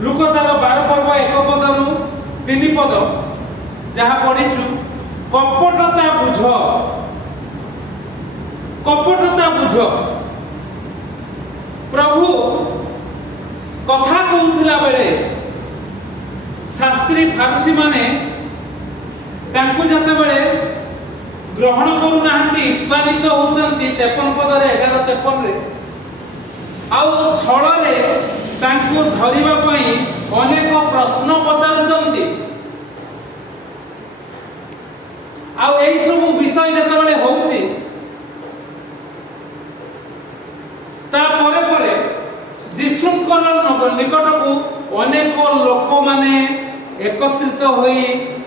लुकतार 12 पर्व 1 पदरु 3 पद जहाँ पढ़ीछु कपटता बुझ, कपटता बुझ। प्रभु कथा कहूला बेले शास्त्री फारुसी माने तांकु जते बेले ग्रहण करू नाहंती, ईर्षान्वित होउचंती 53 पदरे 11-53 रे आउ छळ रे तांकु धरिबा पई अनेक प्रश्न पचारुचंती। आउ एई सब विषय जते बेले होउची ता परे परे जीशुंकर निकट को अनेक लोक माने एकत्रित होई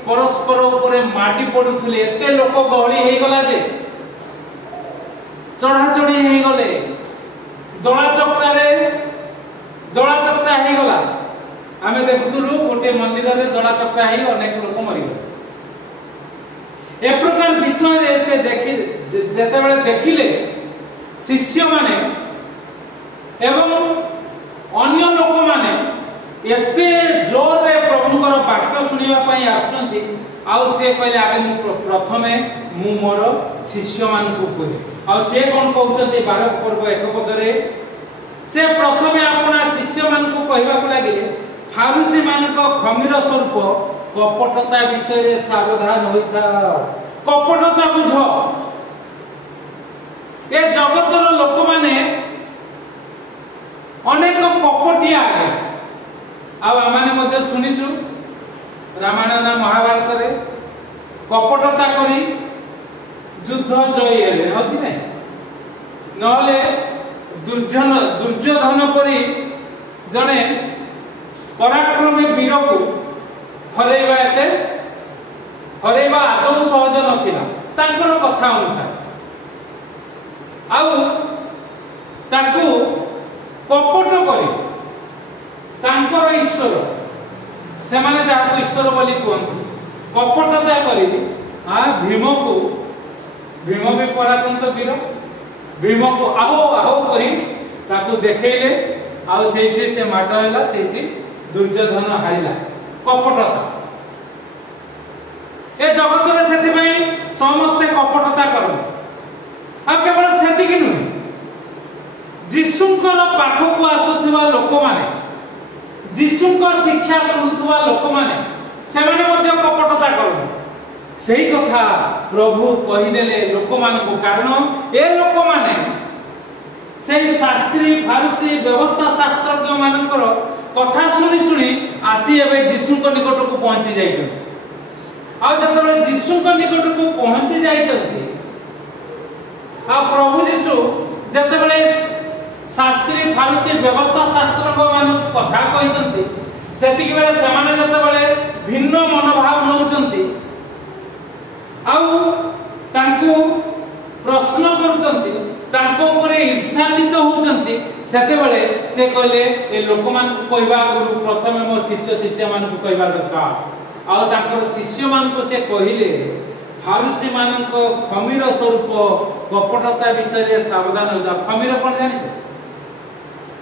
परस्पर उपरे माटी पड़ुथिले। एते लोक गहली हे गला जे चढ़ा चढ़ी हे गले, दला चक्का हे गला। आमे देखुथुलु गोटे मंदिर रे दला चक्का हे अनेक लोक मरि गले। ए प्रकार विषय रे से देखि जते बेले देखिले शिष्य माने एवं अन्य लोक माने एते जोर रे प्रभुकर वाक्य सुनिबा पई आछंती। आउ से कहले आगे मु प्रथमे मु मोर शिष्य मान को कहे। आउ से कोन कहउतते 12 पर्व 1 पदरे से प्रथमे अपना शिष्य मान को कहबा को लागिले फारुसी मान को खमीर स्वरूप कपटता विषय रे सावधान होइता। कपटता बुझ। ए जगतर लोक माने अनेक कपटिया आगे आउ आमाने मध्य सुनिचु रामायण ना महाभारत रे कपटता करी युद्ध जय हेले हो कि नहीं, नहले दुर्योधन परी जने पराक्रमी वीर को हरेबा आदौ सहज नथिला तांकर कथा अनुसार। आउ ताकू कपट करी तांकर ईश्वर से माने जाको ईश्वर बोली कहते कपटता करी भीम भी पराक्रम वीर भीम को आहो आहो करी ताकू देखैले। आउ सेठी से माड हैला, सेठी दुर्योधन हारिला। कपटता ए जगत रे सेति पई समस्त कपटता करन। आ केवल सेति कि नुह जीशुंकर पाखक आसुथिबा लोक माने, जीशुंकर शिक्षा सुनुथुवा लोक माने सेमाने मध्य कपटता करन। सेही कथा प्रभु कहिदेले लोक मान को। कारण ए लोक माने सेही शास्त्री फारुसी व्यवस्था शास्त्रज्ञ मानकर कथा सुनी सुनी आसी एबे जीशुंकर निकट को पहुंची जाइछन। आ जतले जीशुंकर निकट को पहुंची जाइछथि आ प्रभु जीशु जते बेले शास्त्री फारुसी व्यवस्था शास्त्रज्ञ मान कथा कहिसंती सेतिक बेले सेमाने जते बेले भिन्न मनोभाव नउचंती आउ तांको प्रश्न करूचंती, तांको ऊपर ईर्षान्वित होउचंती। सेते बेले से कहले ए लोक मान को कहबा गुरु प्रथमे मो शिष्य मान को कहबा दरकार। आउ तांकर शिष्य मान को से कहिले फारुसी मान को खमीर स्वरूप कपटता विषय रे सावधान हो जा। खमीर कोन जानि छ?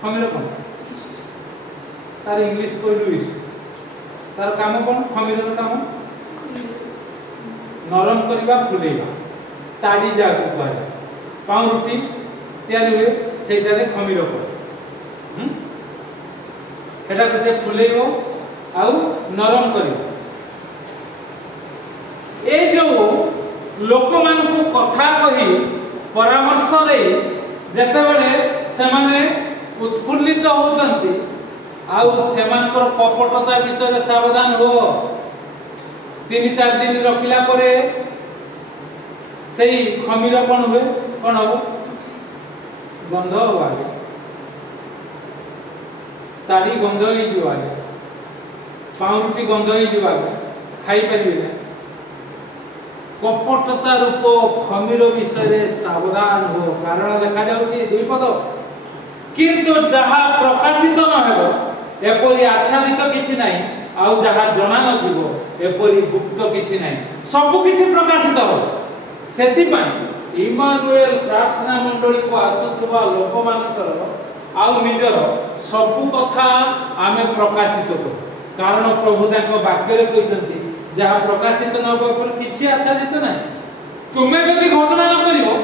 खमीर कोन तार इंग्लिश कहलु तार काम कोन? खमीर काम नरम करबा फुलेबा ताड़ी जाको कहला पाउरुटी तैयारी हुए सेटा रे खमीर को एटा के से फुलेबो आउ नरम करिबो। ए जो लोक मान को कथा कही परामर्श दे जते बेले से माने उत्फुल्लित होउचंती आउ सेमानकर कपटता विषय रे सावधान हो। 3-4 दिन रखिला परे सेही खमीर कोन हुए कोन हो गंध हो आगे ताड़ी गंध ही जो आगे पाउरुटी गंध ही जो आगे खाई परिबे। कपटता रूप खमीर विषय रे सावधान हो। कारण देखा जाउची 2 पद किंतु जहा प्रकाशित न हेबो एपरि आच्छादित किछि नाही आउ जहा जणा न थिबो एपरि गुप्त किछि नाही सब किछि प्रकाशित हो। सेति पई इमानुएल प्रार्थना मंडली को आसुथबा लोक मानकर आउ निजर सबु कथा आमे प्रकाशित करू कारण प्रभु ताको वाक्य रे कहते जहाँ प्रकाशित न हो पर किछि आच्छादित नहीं तुमे यदि घोषणा न करिवो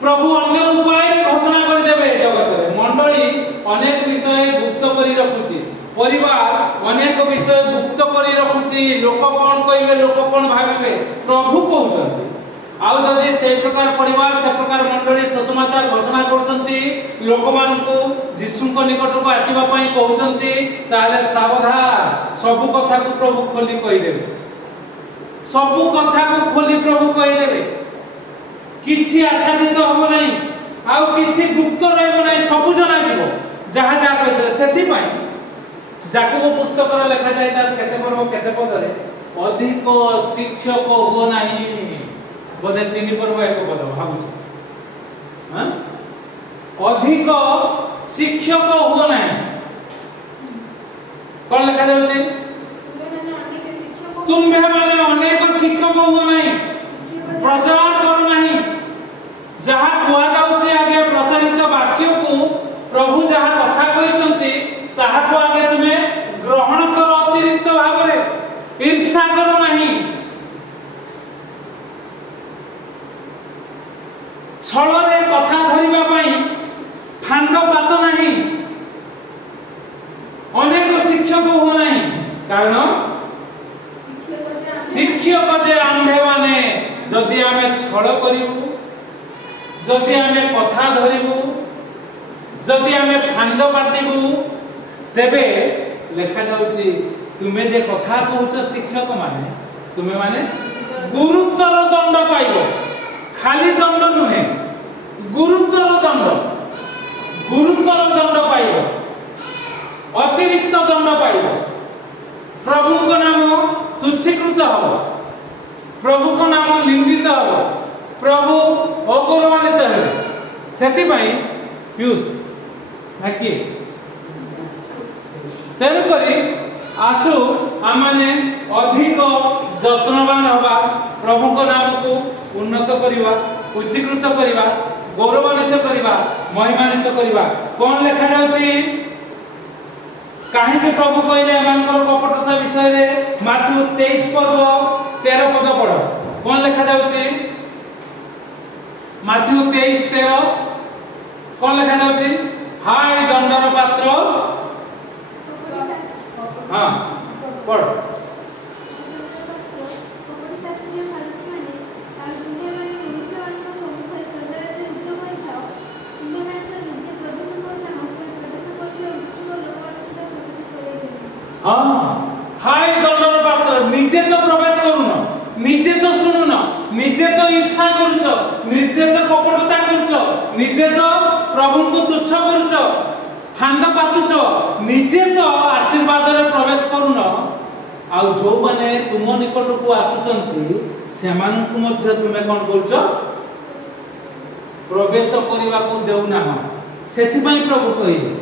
प्रभु अन्य उपाय घोषणा कर देबे जगत रे मंडली अनेक विषय गुप्त करी रखुची परिवार अनेक विषय गुप्त करी रखुची लोक कोन कहिबे लोक कोन भाबिबे प्रभु कहउछन्ती आउ जदि से प्रकार परिवार से प्रकार मंडली सुसमाचार घोषणा करतंती लोक मानकु यीशु को निकट को आसीबा पई कहउछन्ती ताले सावधान सब कथा को प्रभु खोली कहि देबे सब कथा को खोली प्रभु कहि देबे किछि आच्छादित हो नहीं आउ किछि गुप्त रहबो नहीं सब जना दिबो जहाँ जहाँ कहते सेथि पई जाकब पुस्तक रे लिखा जाय तार केते पर्व केते पद रे अधिक शिक्षक हो नहीं बोधे 3 पर्व एक पद भाबु हां अधिक शिक्षक हो नहीं कोन लिखा जाउची तुम्हे माने अनेक शिक्षक हो नहीं प्रचार करो नहीं जहाँ कुआ जाउची आगे प्रचारित वाक्य को प्रभु जहाँ कथा कहते ताहा को आगे तुम्हें ग्रहण करो अतिरिक्त भाव में ईर्षा करो नहीं छलरे कथा धरिबा पई फांद पात नहीं अनेक शिक्षक हो नहीं कारण शिक्षक जे आंभे माने जदि आमे छल करिवु जदि आमे कथा धरिबु जदि आमे फांद पातिबु तेबे लेखा जाउची तुमे जे कथा कहउछ शिक्षक माने तुमे माने गुरुतर दंड पाइबो खाली दंड नुहे गुरुतर दंड पाइबो अतिरिक्त दंड पाइबो प्रभु को नाम तुच्छीकृत हो प्रभु को नाम निंदित हो प्रभु अगौरवान्वित हे सेति पई पीयूष नाकी तेणु करी आसु आमाने अधिक जत्नवान होबा प्रभु को नाम को उन्नत करिवा उच्चीकृत करिवा गौरवान्वित करिवा महिमान्वित करिवा कोन लिखा जाउची काहे के प्रभु कहले मानकर कपटता विषय रे माथु 23 पर्व 13 पद पढ़ो कोन लिखा जाउची माथु 23 13 कोन लिखा जाउची हाय दंडर पात्र हां पढ़ हाय दंडर पात्र निजे तो प्रवेश करूनो निजे तो सुनुनो निजे तो ईर्षा करूचो निजे तो कपटता करूचो निजे तो प्रभु को तुच्छ करूचो फांद पातुचो निजे तो आशीर्वाद रे प्रवेश करूनो आउ जो माने तुम निकट को आसुचंती सेमान को मध्य तुमे कोन करूचो प्रवेश करिवा को देउना हो सेति पई प्रभु कहिले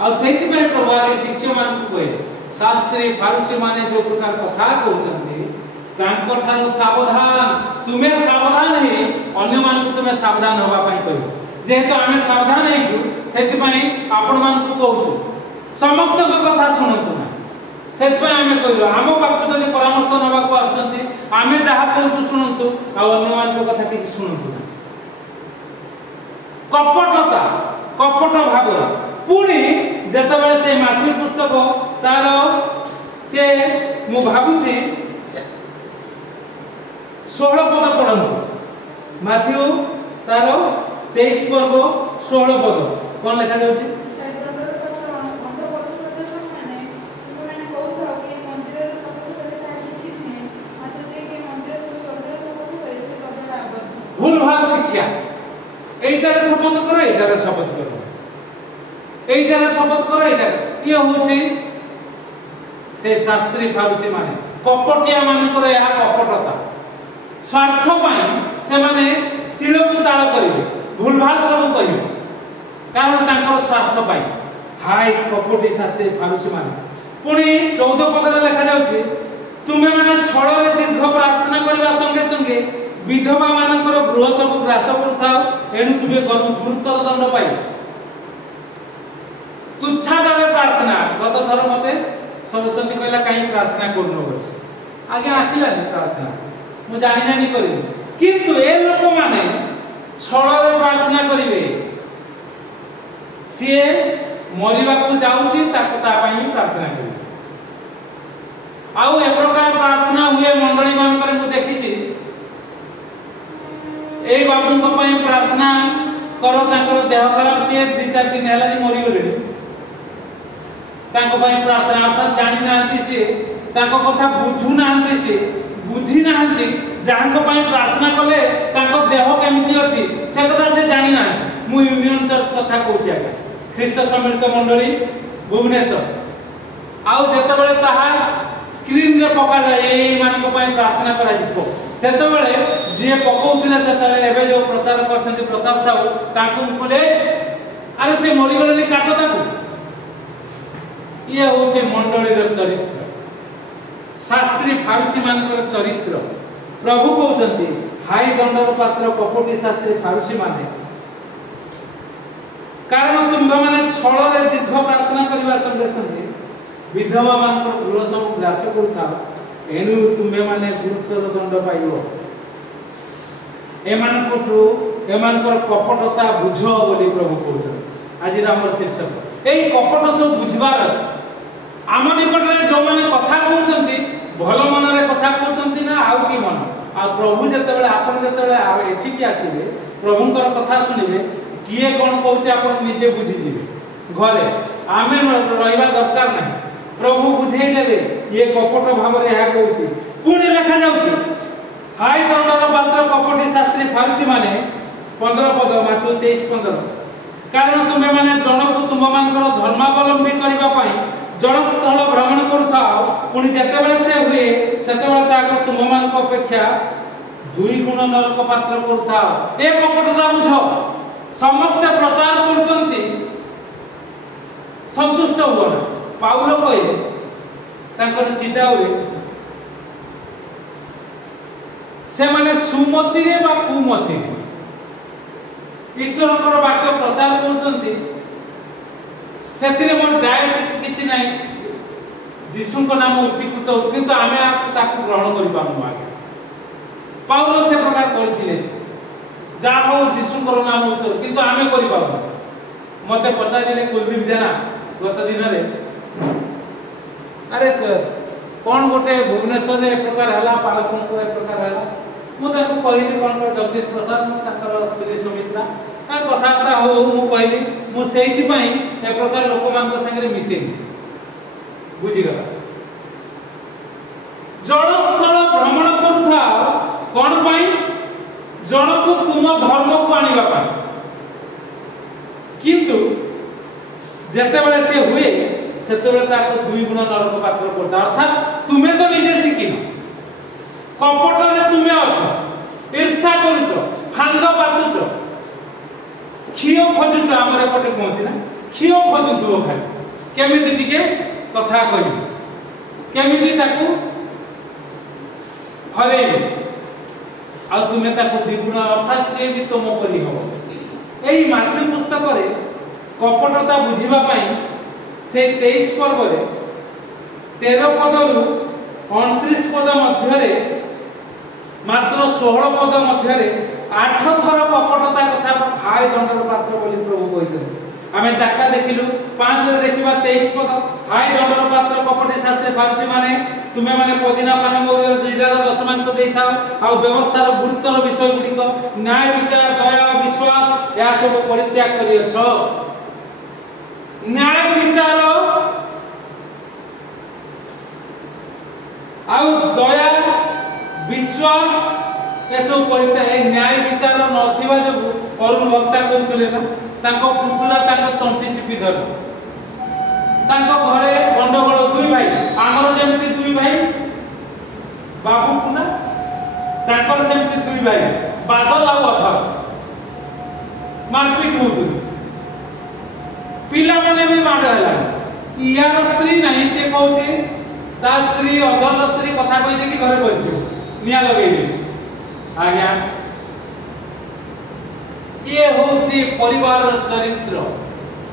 आ सेति पई प्रभु आगे शिष्य मान को कहिले शास्त्री फारूसी माने जो प्रकार कथा कहउचंती तांको ठारो सावधान तुमे सावधान हे अन्य मान को तुमे सावधान होबा पई कहिलो जेहेतु आमे सावधान हेजु सेति पई आपण मान को कहउछु समस्त को कथा सुनतु ना सेति पई आमे कहिलो आम पाखु जदी परामर्श नबा को आछंती आमे जहा कहउछु सुनतु आ अन्य मान को कथा किछि सुनतु ना कपटता कपट भाव पुणी जेतबेले से माथ्यू पुस्तक तार से मु भाबुची 16 पद पढ़ंतु माथ्यू तार 23 पर्व 16 पद कोन लिखा जाउची भूल भाल शिक्षा एइटारे शपथ करो एइटारे शपथ करो एइटारे शपथ करो एइटारे ये होची से शास्त्री फारूसी माने कपटिया मानकर या कपटता स्वार्थ पाई से माने तिलकु ताळ करिवे भूल भाल सब करिवे कारण तांकर स्वार्थ पाई हाय कपटी शास्त्री फारूसी माने पुनी 14 पद रे लिखा जाउची तुमे माने छळ रे दीर्घ प्रार्थना करबा संगे संगे विधवा मानकर गृह सब ग्रास करथाओ एणु तुमे गुरुतर दंड पाई तुच्छाटारे प्रार्थना गत थर मते सरस्वती कहला कहीं प्रार्थना करनो आगे आसिलानी प्रार्थना मु जानी जानी करिबे किंतु ए लोक माने छଳରେ प्रार्थना करिवे सिए मरिबा को जाउची ताको ता पई प्रार्थना करिवे आउ ए प्रकार प्रार्थना हुए मंडली मानकर मु देखिछि ए बाबू को पई प्रार्थना करो ताकर देह खराब सिए 2-4 दिन हेलानी मरि गेले ताको पई प्रार्थना अर्थात जानि नांती सिए ताको कथा बुझु नांती सिए बुझी नांती जानको पई प्रार्थना कले ताको देह केमिति अछि से कथा से जानि ना मु यूनियन चर्च कथा कहूछि आगे ख्रीष्ट सम्मिलित मंडली भुवनेश्वर आउ जेते बेले ताहा स्क्रीन रे पका जाय एई मानको पई प्रार्थना करा जिवो सेते बेले जे पकोउतिले सेते एबे जो प्रचारक अछंती प्रताप साहू ताकू बोले अरे से मरि गेले काटो ताकू ये होचे मंडली रो चरित्र शास्त्री फारुसी मानकर चरित्र प्रभु कहउचंती हाई दंडर पात्र कपटी शास्त्री फारुसी माने कारण तुम माने छଳରେ दीर्घ प्रार्थना करबा संगे संगे विधवा मानकर गृह सब ग्रास करता एनु तुमे माने गुरुतर दंड पाइबो एमानकटू एमानकर कपटता बुझो बोली प्रभु कहउचंती आज हमर शीर्षक एई कपट सब बुझबार अछि आम निकट में जो मैंने कथा कहते भल मन कथा कहते ना आउ कि मन आ प्रभु जिते आपड़ जिते एठिकी आसवे प्रभुंर कथा शुणिबे किए कौन कहते आप निजे बुझीजे घरे आम रहा दरकार ना प्रभु बुझेदेवे ये कपट भाव यह कहूँ पुणी लिखा जाऊँ हाई दंडर पात्र कपटी शास्त्री फारुसी माने 15 पद माथु 23-15 कारण तुम्हें माने जन को तुम मान धर्मावलंबी करने जलस्थल भ्रमण करुथाओ पुणी जेतेबेले से हुए सेतेबेले ताको तुम मान अपेक्षा 2 गुण नरक पात्र करुथाओ ए कपटता बुझ समस्त प्रचार करचंती संतुष्ट हुआ ना पाउल कहे तांकर चिटा हुए से माने सुमति रे बा कुमति ईश्वरकर वाक्य प्रचार करचंती सेतिरे मन जाय किछि नाही यीशुଙ୍କ नाम उच्चीकृत हो किंतु आमे ताकू ग्रहण करि पामु आगे पाउल से प्रकार करथिले जा हो यीशुଙ୍କର नाम उच्चार किंतु आमे करि पाबु मते पचारिले कुलदीप जेना गत दिन रे अरे कोन गोटे भुवनेश्वर रे प्रकार हला पालकों को एक प्रकार हला मु ताकू कहिली कोन जगदीश प्रसाद ताकर स्त्री सुमित्रा कथा हो मु कहली मु सेति पई ए प्रकार लोक मान संगे मिसे बुझिगला जलस्थल भ्रमण करथा कोन पई जन को तुम धर्म को आनिबा पई किंतु जेते बेले से हुए सेते बेले ताको 2 गुण नरक पात्र करता अर्थात तुमे तो निजे सिकिन कपट रे तुमे अछ ईर्ष्या करूछ फांद बातुछ खियो खोजुछ हमर एपटे कहती ना खियो खोजुछ खाली केमिति टिके कथा कहि केमिति ताकू हरेबे आ तुमे ताकू द्विगुण अर्थात से भी तुम करी हो एई मातृ पुस्तक रे कपटता बुझिबा पई से 23 पर्व रे 13 पद रु 29 पद मध्य रे मात्र 16 पद मध्य रे 8 थर कपटता कथा हाय दंडर पात्र बोली प्रभु कहिसेन आमे चाका देखिलु 5 रे देखिबा 23 पद हाय दंडर पात्र कपटी शास्त्री फारुसी माने तुमे माने पदिना पान मोर जिरार दशमांश देइथाओ आ व्यवस्थार गुरुतर विषय गुडिक न्याय विचार दया विश्वास या सब परित्याग करियछ न्याय विचार आ दया विश्वास एसो परिता ए न्याय विचार नथिबा जो अरुण भक्ता कहउतले ना ताको पुतुरा ताको तंटी टिपि धर ताको घरे गंडगोल 2 भाई हमर जेमति 2 भाई बाबू कुना ताको सेमति 2 भाई बादल आ अथर मारपीट होतु पिला माने भी माड हला यार स्त्री नहीं से कहउते ता स्त्री अधर स्त्री कथा कहि दे कि घरे बइछु निया लगै दे आज्ञा ये होची परिवार चरित्र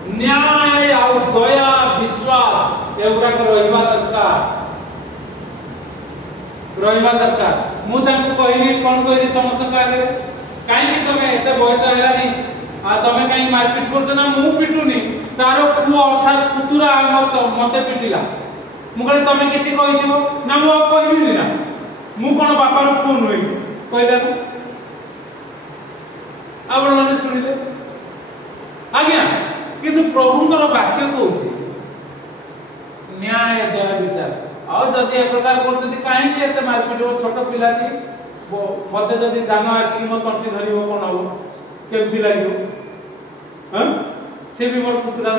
न्याय और दया विश्वास एगुड़ाक रहा दरकार मु कहली कौन कहली समस्त आगे कहीं तुम एत बयस है तुम कहीं मारपिट कर ना मु पिटुनी तार पुओ अर्थात पुतुरा मत पिटिला मुझे तुम किसी कही ना मु कहली ना मु कौन बापार पुओ नुहे कहला आप मैंने शुणिले आज्ञा किंतु प्रभुंर वाक्य कौन न्याय दया विचार आउ जदि ए प्रकार करते कहीं एत मारपिट हो छोट पिलाटी मत जदि दान आसिक मो तंटी धर कौन हम केमती लगे हाँ से भी मोर पुतरा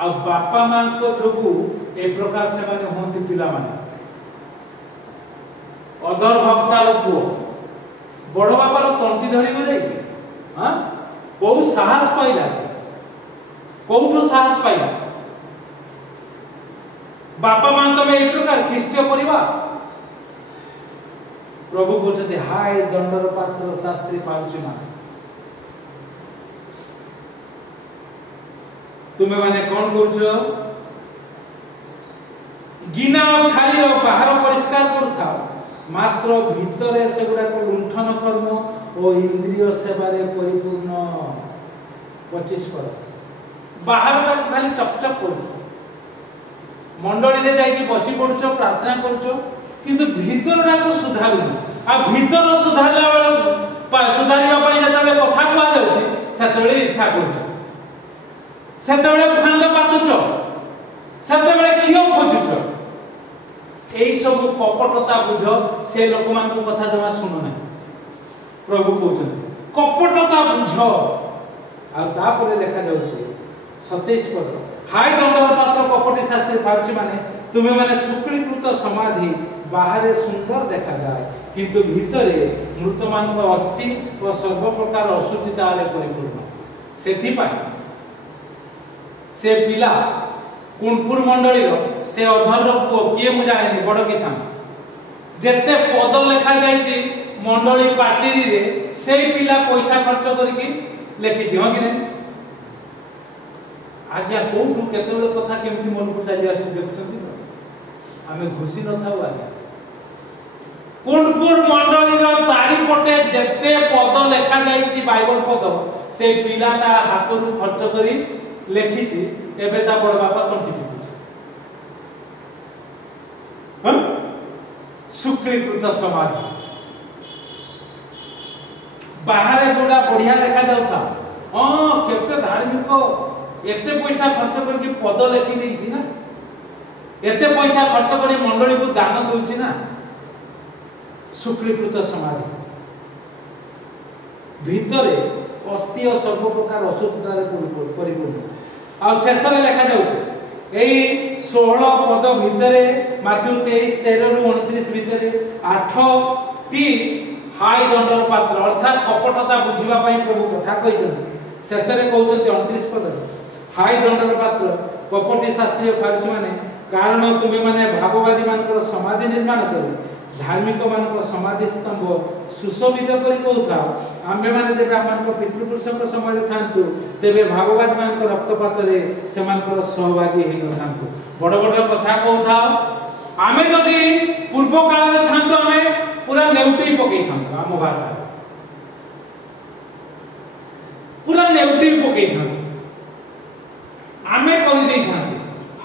आ बापा मां जो ए प्रकार से माने होंती पिला माने अधर भक्तार पुओ बड़ बापार तंटी धरिब जाई हाँ कौ साहस पाइला से कौठु साहस पाइला बापा मां तुम एक प्रकार ख्रीष्टीय परिवार प्रभु कहते हाय दंडर पात्र शास्त्री पाउची मान तुम्हें माने कौन करूछ गिना थाली बाहर परिष्कार करूथा मात्र भीतरे सेगुड़ा को लुंठन कर्म और इंद्रिय सेवारे परिपूर्ण 25 कर बाहर तक खाली चकचक करूछ मंडली रे जाई बसी पड़ुछ प्रार्थना करूछ किंतु भीतरटा को सुधारुनी आ भीतर सुधारला बेला सुधारिबा पई जतबे कथा कुआ जाउची सेतबेले ईर्षा करूछ सेतबेले फांद पातुछ सेतबेले खियो खोजुछ एई सब कपटता बुझ से लोक मान को कथा जमा सुनो ना प्रभु कहउछन कपटता बुझ आ तापरे लिखा जाउची 27 पद हाय दंडर पात्र कपटी शास्त्री पाउची माने तुम्हें माने शुक्लीकृत समाधि बाहर सुंदर देखा जाए किंतु भीतरे मृत मान अस्थि और सर्व प्रकार अशुचिता परिपूर्ण से से पिला कुणपुर मंडली से अधर पुओ किए मु जाने बड़ किसान जेते पद लेखा जाइए मंडली पाचेरी रे से पिला पैसा खर्च करके लिखी हाँ कि आज्ञा कौटू केत कथा केमती मन को चली आस देखुं आम घुसी न था आज्ञा कुणपुर मंडली चारिपटे जेते पद लेखा जाइए बाइबल पद से पिलाटा हाथ रु खर्च करी लिखी एबे ता बड़ बापा तंटी शुक्लीकृत समाधि बाहर गोड़ा बढ़िया देखा जाउथा हाँ केते धार्मिक एते पैसा खर्च करके पद लिखि देछि ना एते पैसा खर्च कर मंडली को दान दउछि ना शुक्लीकृत समाधि भीतरे अस्थि और सर्व प्रकार अशुद्धतार परिपूर्ण आ शेष रे लिखा जाउछि एई 16 पद भितरे माथ्यू 23 13 रु 29 भितरे 8 टी हाय दंडर पात्र अर्थात कपटता बुझिबा पई प्रभु कथा कहिसथि शेष रे कहउछथि 29 पद हाय दंडर पात्र कपटी शास्त्रीय फारुची माने कारण तुम्हें माने भाववादी मानकर समाधि निर्माण करी धार्मिक मानक समाधि स्तंभ सुशोभित करी कहूथा आम्भे माने जेबे आमानक पितृपुरुषक समय थांतु तेबे भाववादी मानक रक्तपात रे सेमानकर सहभागी हेइ न थांतु बड़ बड़ कथा कहूथा आमे जदि पूर्व काल रे थांतु आमे पूरा नेउटी पकेइ थांतु आम भाषा पूरा नेउटी पकेइ थांतु आमे करि देइ थांतु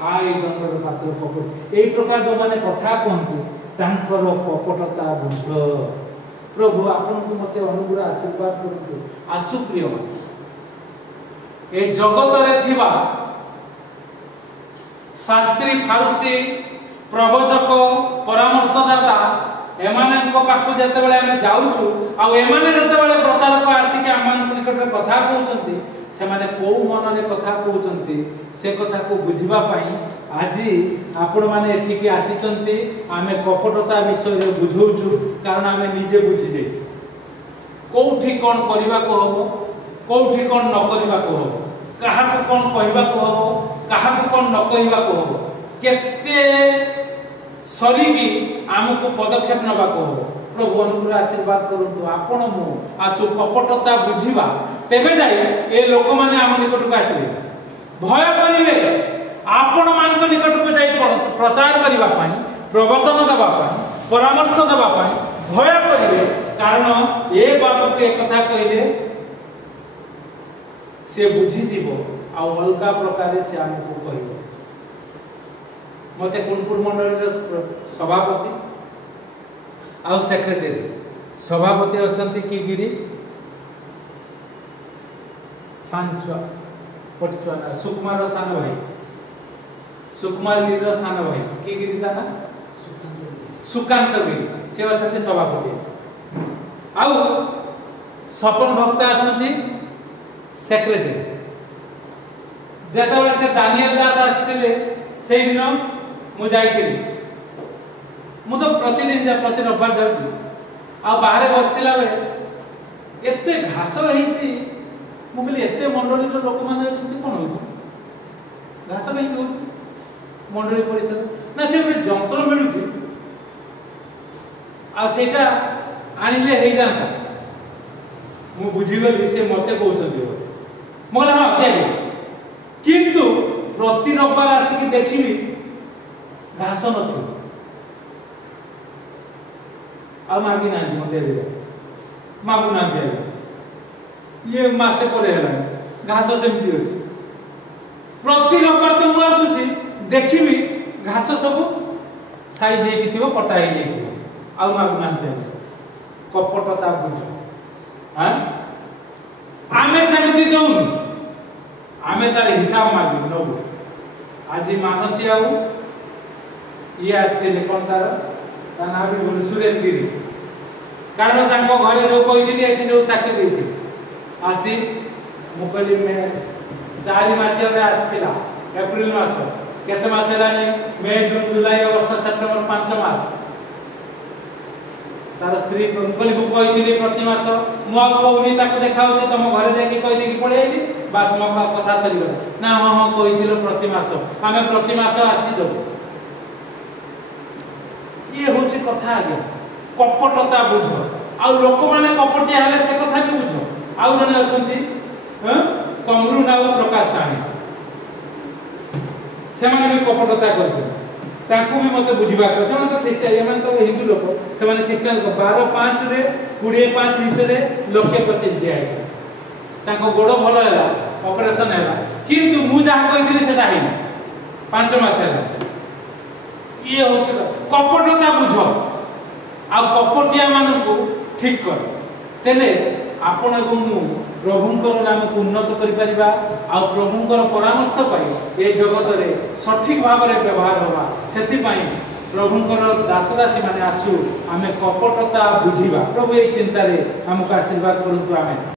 हाय दंडर पात्र कपट एई प्रकार जो माने कथा कहंतु तांकर कपटता बुझ प्रभु आपन को मते अनुग्रह आशीर्वाद करतु आसु प्रिय ए जगत रे थिबा शास्त्री फारुसी प्रवचक परामर्शदाता एमाने को पाखु जते बेले हमें जाउछु आ एमाने जते बेले प्रचारक आसी के आमान निकट कथा कहउचंती से माने को मन रे कथा कहउचंती से कथा को बुझिबा पई आजी आपण माने एठी के आसीचंती आमे कपटता विषय रे बुझौछु कारण आमे निजे बुझि जे कोठी कोन करिबा को हबो कोठी कोन न करिबा को हबो काहा को कोन कहिबा को हबो काहा को कोन न कहिबा को हबो केते सरीगी आमको पदक्षेप नबा को हबो प्रभु अनुग्रह आशीर्वाद करंतु आपण मो आसु कपटता बुझिबा तेबे जाई ए लोक माने आम निकट को आसबे भय करिवे आपण मान निकट को जाई प्रचार करबा पाई प्रवचन देबा पाई परामर्श देबा पाई भय करिवे कारण ए बाप के कथा कहिले से बुझी जीवो आ अलगा प्रकार से हमको कहिबो मते कुनपुर मंडल सभापति आ सेक्रेटरी सभापति अछंती की गिरी सांचुआ पटचुआ सुकुमार सान भाई सुकुमार गिरी सान भाई की गिरी ता ना सुकांत गिरी से अछंती सभापति आउ सपन भक्त अछंती सेक्रेटरी जेतबे से दानियल दास आस्थिले सेही दिन मु जाइथिली मु तो प्रतिदिन प्रति रविवार जाउची आ बाहर बसतिला बेले एते घास हेची मु कहली एते मंडली रो लोक माने अछंती कोन हो घास कहि हो मंडली परिषद ना से जंत्र मिलुची आ सेटा आनिले हेई जाता मु बुझी गली से मते कहउछथि मोर हां क्या किंतु प्रति रविवार आसिक देखिबी घास नथु आ मागी ना मते मागु ना ये मासे परे हला घास सेमती अछि प्रति रविवार तो मु आसुची देखिबी घास सब साइड हे किथिबो कटा हे किथिबो आ मागु ना कपटता बुझ हां आमे सेमती दउनु आमे तार हिसाब मागि नबु आज मानसी आउ ये आस्ते कोन तार ता ना भी बोल सुरेश गिरी कारण तांको घरे जो कहि दिली एठी जो साथी देथि आसी मुकली में 4 मास रे आस्तिला अप्रैल मास केते मास हेलानी मई जून जुलाई अगस्त सेप्टेम्बर 5 मास तार स्त्री मुकली को कहि दिली प्रति मास मु आ कोउनी ताको देखाउ जे तम घरे देखि कहि दिली पळे आइली बास मो कथा सरी गला ना हां हां कहि दिलो प्रति मास आमे प्रति मास आसी दो ये होची कथा आगे कपटता बुझ आ लोक माने कपटिया हले से कथा भी बुझ आ जने अछंती ह कमरु नाउ प्रकाश साणी से माने भी कपटता करथि ताकू भी मते बुझिबा के से तो ख्रिस्टियन एमन तो हिंदू लोक से माने ख्रिस्टियन को 12 5 रे 25 भीतर लक्ष्य प्रतिष्ठ दिया है ताको गोड़ भलो हैला ऑपरेशन हैला किंतु मु जा कहिथिले सेटा हे 5 मास हैला ये होछ कपटता बुझ आ कपटिया मान को ठीक कर तेले आपण एवं मु प्रभुंकर नाम को उन्नत करि परिबा आ प्रभुंकर परामर्श पाई ए जगत रे सठिक भाव रे व्यवहार होबा सेति पई प्रभुंकर दासदासी माने आसु आमे कपटता बुझिबा प्रभु ए चिंता रे हमका आशीर्वाद करंतु आमे।